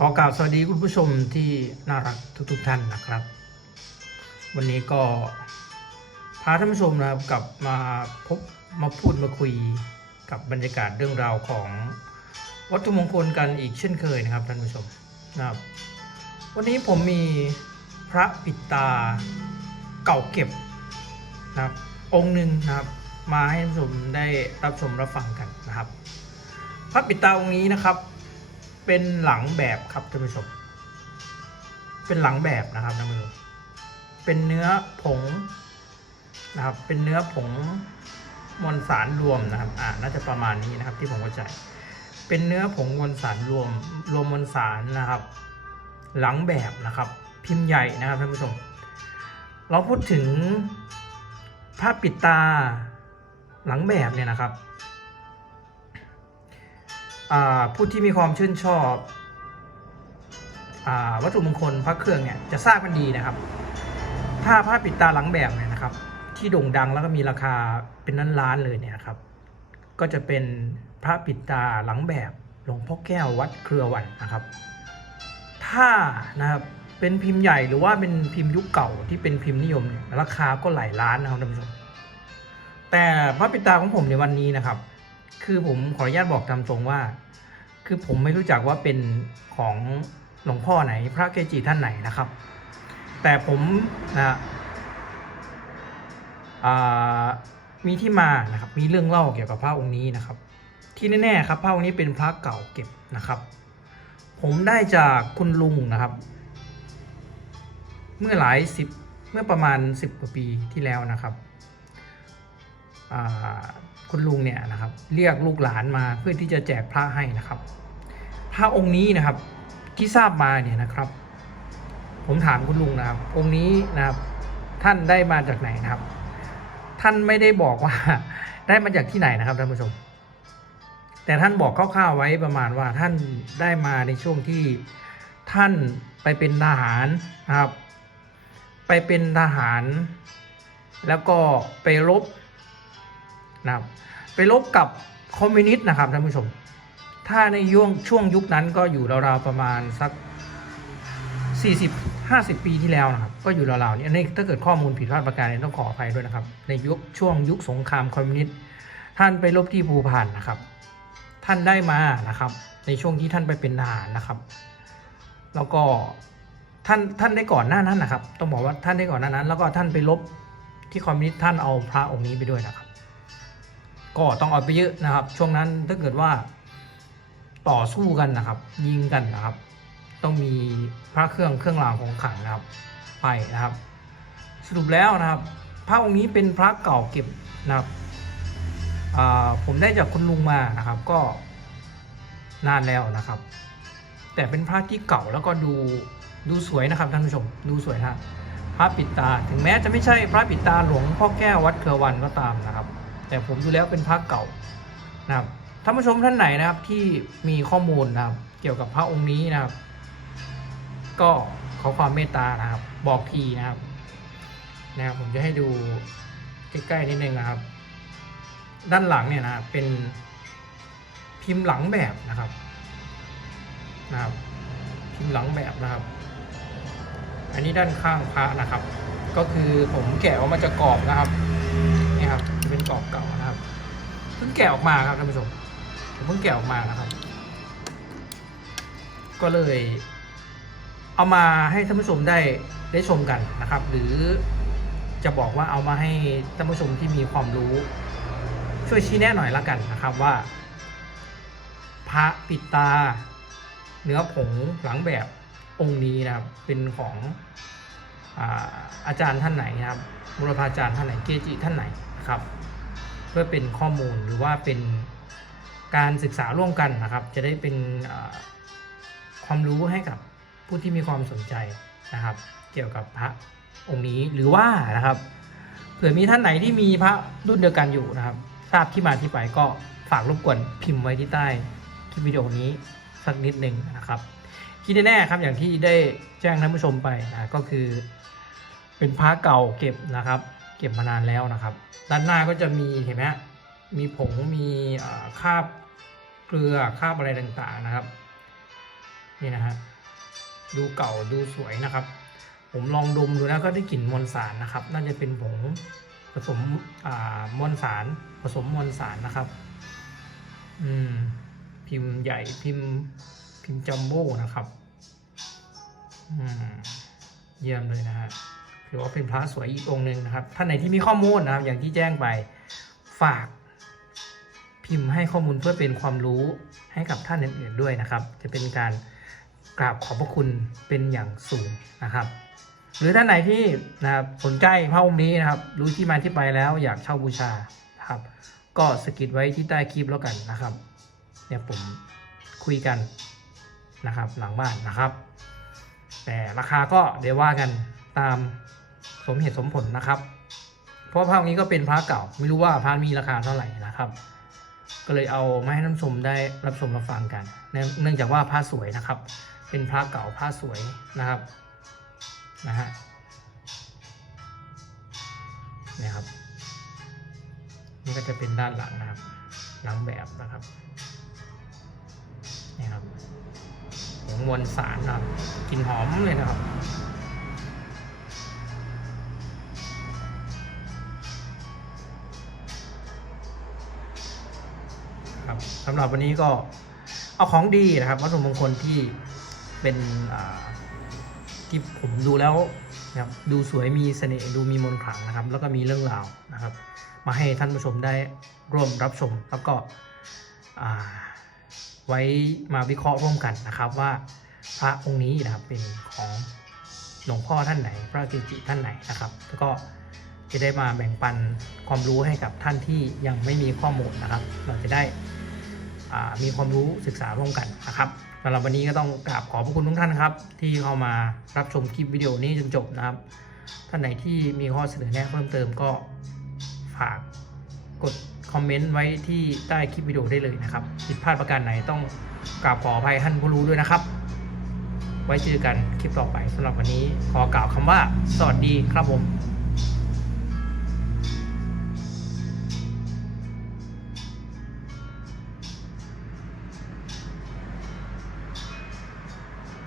ขอกล่าวสวัสดีคุณผู้ชมที่น่ารักทุกๆท่านนะครับ วันนี้ก็พาท่านผู้ชมนะครับกลับมาพบมาพูดมาคุยกับบรรยากาศเรื่องราวของวัตถุมงคลกันอีกเช่นเคยนะครับท่านผู้ชมนะครับ วันนี้ผมมีพระปิดตาเก่าเก็บนะครับองค์หนึ่งนะครับมาให้ท่านผู้ชมได้รับชมรับฟังกันนะครับ พระปิดตาองค์นี้นะครับ เป็นหลังแบบครับท่านผู้ชม เป็นหลังแบบนะครับท่านผู้ชมเป็นเนื้อผงนะครับ เป็นเนื้อผงมวลสารรวมนะครับ อ่าน่าจะประมาณนี้นะครับ ที่ผมเข้าใจ เป็นเนื้อผงมวลสารรวม รวมมวลสารนะครับ หลังแบบนะครับ พิมพ์ใหญ่นะครับท่านผู้ชม เราพูดถึงภาพปิดตาหลังแบบเนี่ยนะครับ ผู้ที่มีความชื่นชอบอวัตถุมงคลพระเครื่องเนี่ยจะทราบกันดีนะครับ ถ้าผ้าปิดตาหลังแบบเนี่ยนะครับ ที่โด่งดังแล้วก็มีราคาเป็นล้านล้านเลยเนี่ยครับ ก็จะเป็นพระปิดตาหลังแบบหลวงพ่อแก้ววัดเครือวันนะครับ ถ้านะครับเป็นพิมพ์ใหญ่หรือว่าเป็นพิมพ์ยุคเก่าที่เป็นพิมพ์นิยมเนี่ยราคาก็หลายล้านนะครับท่านผู้ชมแต่พระปิดตาของผมในวันนี้นะครับ คือผมขออนุญาตบอกตามตรงว่า คือผมไม่รู้จักว่าเป็นของหลวงพ่อไหน พระเกจิท่านไหนนะครับ แต่ผมนะมีที่มานะครับ มีเรื่องเล่าเกี่ยวกับพระองค์นี้นะครับ ที่แน่ๆครับพระองค์นี้เป็นพระเก่าเก็บนะครับ ผมได้จากคุณลุงนะครับ เมื่อหลายสิบเมื่อประมาณสิบกว่าปีที่แล้วนะครับ คุณลุงเนี่ยนะครับ เรียกลูกหลานมาเพื่อที่จะแจกพระให้นะครับ พระองค์นี้นะครับที่ทราบมาเนี่ยนะครับ ผมถามคุณลุงนะครับ องค์นี้นะครับ ท่านได้มาจากไหนนะครับ ท่านไม่ได้บอกว่า ได้มาจากที่ไหนนะครับท่านผู้ชม แต่ท่านบอกคร่าวๆไว้ประมาณว่าท่านได้มาในช่วงที่ท่านไปเป็นทหารนะครับ ไปเป็นทหาร แล้วก็ไปรบ นะครับ ไปลบกับคอมมิวนิสต์นะครับท่านผู้ชม ถ้าในย่วงช่วงยุคนั้นก็อยู่ราวๆประมาณสัก 40 50 ปีที่แล้วนะครับ ก็อยู่ราวๆนี้อันนี้ถ้าเกิดข้อมูลผิดพลาดประการนี่ยต้องขออภัยด้วยนะครับ ในยุคช่วงยุคสงครามคอมมิวนิสต์ท่านไปลบที่ภูพานนะครับ ท่านได้มานะครับ ในช่วงที่ท่านไปเป็นทหารนะครับ แล้วก็ท่านท่านได้ก่อนหน้านั้นนะครับ ต้องบอกว่าท่านได้ก่อนหน้านั้น แล้วก็ท่านไปลบที่คอมมิวนิสต์ท่านเอาพระองค์นี้ไปด้วยนะครับ ก็ต้องเอาไปเยอะนะครับ ช่วงนั้นถ้าเกิดว่าต่อสู้กันนะครับ ยิงกันนะครับ ต้องมีพระเครื่องเครื่องรางของขลังนะครับ ไปนะครับ สรุปแล้วนะครับ พระองค์นี้เป็นพระเก่าเก็บนะครับผมได้จากคุณลุงมานะครับ ก็นานแล้วนะครับ แต่เป็นพระที่เก่าแล้วก็ดูดูสวยนะครับท่านผู้ชมดูสวยนะพระปิดตา ถึงแม้จะไม่ใช่พระปิดตาหลวงพ่อแก้ววัดเครือวันก็ตามนะครับ แต่ผมดูแล้วเป็นพระเก่านะครับท่านผู้ชมท่านไหนนะครับที่มีข้อมูลนะครับ เกี่ยวกับพระองค์นี้นะครับ ก็ขอความเมตตานะครับ บอกทีนะครับนะครับผมจะให้ดูใกล้ๆนิดนึงนะครับ ด้านหลังเนี่ยนะครับเป็นพิมพ์หลังแบบนะครับนะครับ พิมพ์หลังแบบนะครับ อันนี้ด้านข้างพระนะครับ ก็คือผมแกะออกมาจากกรอบนะครับ นี่ครับ จะเป็นกรอบเก่านะครับเพิ่งแกะออกมาครับท่านผู้ชมผมเพิ่งแกะออกมานะครับ ก็เลย เอามาให้ท่านผู้ชมได้ได้ชมกันนะครับ หรือจะบอกว่าเอามาให้ท่านผู้ชมที่มีความรู้ ช่วยชี้แนะหน่อยละกันนะครับว่า พระปิดตา เนื้อผงหลังแบบองค์นี้นะครับ เป็นของอาอาจารย์ท่านไหนนะครับบุรพาจารย์ท่านไหนเกจิท่านไหน นะครับ เพื่อเป็นข้อมูลหรือว่าเป็นการศึกษาร่วมกันนะครับ จะได้เป็นความรู้ให้กับผู้ที่มีความสนใจนะครับ เกี่ยวกับพระองค์นี้หรือว่านะครับเผื่อมีท่านไหนที่มีพระรุ่นเดียวกันอยู่นะครับ ทราบที่มาที่ไปก็ฝากรบกวนพิมพ์ไว้ที่ใต้คลิปวิดีโอนี้สักนิดหนึ่งนะครับที่แน่ๆครับอย่างที่ได้แจ้งท่านผู้ชมไปนะก็คือ เป็นพระเก่าเก็บนะครับ เก็บมานานแล้วนะครับ ด้านหน้าก็จะมีเห็นไหมมีผงมีคราบเกลือคราบอะไรต่างๆนะครับ นี่นะฮะดูเก่าดูสวยนะครับ ผมลองดมดูนะก็ได้กลิ่นมวลสารนะครับ น่าจะเป็นผงผสมมวลสาร ผสมมวลสารนะครับ อืม พิมพ์ใหญ่พิมพ์ พิมพ์จัมโบ้นะครับ อืม เยี่ยมเลยนะฮะ ถือว่าเป็นพระสวยอีกองหนึ่งนะครับ ท่านไหนที่มีข้อมูลนะครับ อย่างที่แจ้งไปฝากพิมพ์ให้ข้อมูลเพื่อเป็นความรู้ให้กับท่านอื่นๆด้วยนะครับ จะเป็นการกราบขอบพระคุณเป็นอย่างสูงนะครับ หรือท่านไหนที่นะครับสนใจพระองค์นี้นะครับ รู้ที่มาที่ไปแล้วอยากเช่าบูชานะครับ ก็สกิดไว้ที่ใต้คลิปแล้วกันนะครับ เนี่ยผมคุยกันนะครับหลังบ้านนะครับ แต่ราคาก็เดี๋ยวว่ากันตาม สมเหตุสมผลนะครับ เพราะพระองค์นี้ก็เป็นพระเก่า ไม่รู้ว่าพระมีราคาเท่าไหร่นะครับ ก็เลยเอามาให้ท่านชมได้รับชมรับฟังกัน เนื่องจากว่าพระสวยนะครับ เป็นพระเก่าพระสวยนะครับนะฮะนี่ครับ นี่ก็จะเป็นด้านหลังนะครับ หลังแบบนะครับนี่ครับผงมวลสารนะครับกลิ่นหอมเลยนะครับ สำหรับวันนี้ก็เอาของดีนะครับวัตถุมงคลที่เป็นที่ผมดูแล้วนะครับดูสวยมีเสน่ห์ดูมีมนต์ขลังนะครับ แล้วก็มีเรื่องราวนะครับ มาให้ท่านผู้ชมได้ร่วมรับชม แล้วก็ไว้มาวิเคราะห์ร่วมกันนะครับว่าพระองค์นี้นะครับเป็นของหลวงพ่อท่านไหน พระเกจิท่านไหนนะครับ แล้วก็จะได้มาแบ่งปันความรู้ให้กับท่านที่ยังไม่มีข้อมูลนะครับ เราจะได้ มีความรู้ศึกษาร่วมกันนะครับสำหรับวันนี้ก็ต้องกราบขอบพระคุณทุกท่านครับ ที่เข้ามารับชมคลิปวิดีโอนี้จนจบนะครับ ท่านไหนที่มีข้อเสนอแนะเพิ่มเติมก็ฝากกดคอมเมนต์ไว้ที่ใต้คลิปวิดีโอได้เลยนะครับผิดพลาดประการไหนต้องกราบขออภัยท่านผู้รู้ด้วยนะครับ ไว้เจอกันคลิปต่อไปสำหรับวันนี้ขอกล่าวคำว่า สวัสดีครับผม